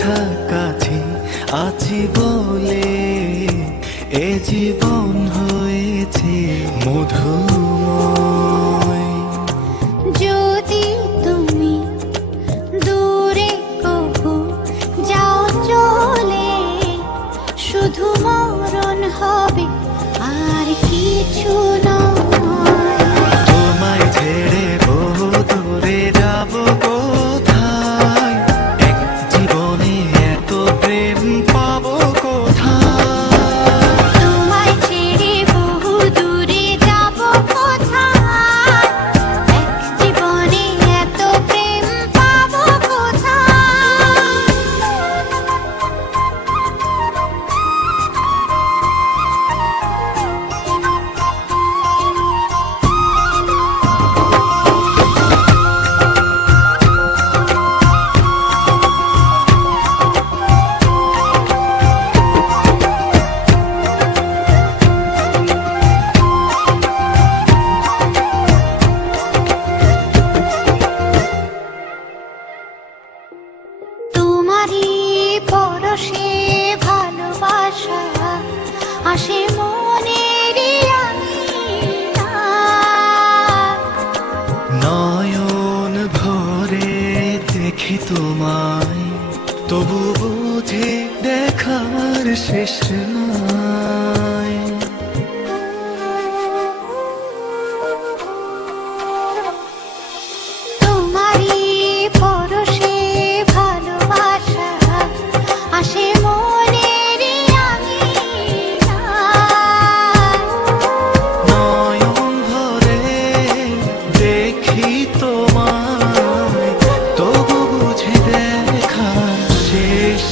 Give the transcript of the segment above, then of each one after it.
কাছাকাছি আছি বলে এ জীবন হয়েছে মধুময়। যদি তুমি দূরে কবু যাও চলে, শুধু মরণ হবে আর কিছু নয়। তোমায় ছেড়ে বহু দূরে যাব কোথায়, এক জীবনে এত প্রেম পাবো কোথায়। তোমায় ছেড়ে বহু দূরে যাব কোথায়, এক জীবনে এত প্রেম পাবো কোথায়। তোমারই পরশে ভালোবাসা আসে মনের নয়ন ভরে দেখি তোমায়, তবু বুঝি দেখার শেষ নাই। তোমারই পরশে ভালোবাসা আসে মনের নয়ন ভরে দেখি তোমায়, তবু বুঝি দেখার শেষ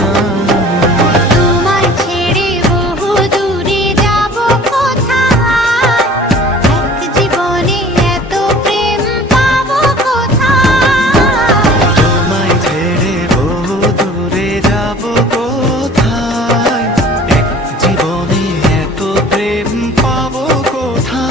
নাই। তোমায় ছেড়ে বহু দূরে যাব কোথায়, এক জীবনে এত প্রেম পাবো কোথায়। তোমায় ছেড়ে বহু দূরে যাব কোথায়, এক জীবনে এত প্রেম পাবো কোথায়।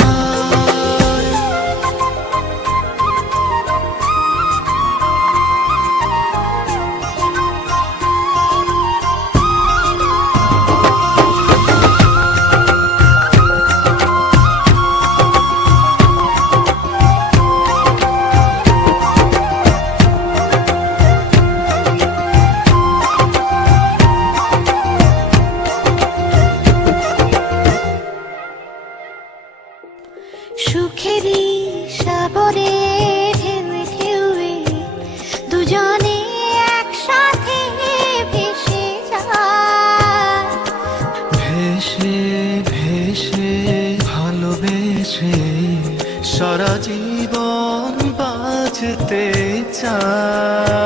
সুখেরই সাগরে ঢেউয়ে ঢেউয়ে দুজনে একসাথে ভেসে যায়। ভেসে ভেসে ভালোবেসে সারা জীবন বাঁচতে চাই।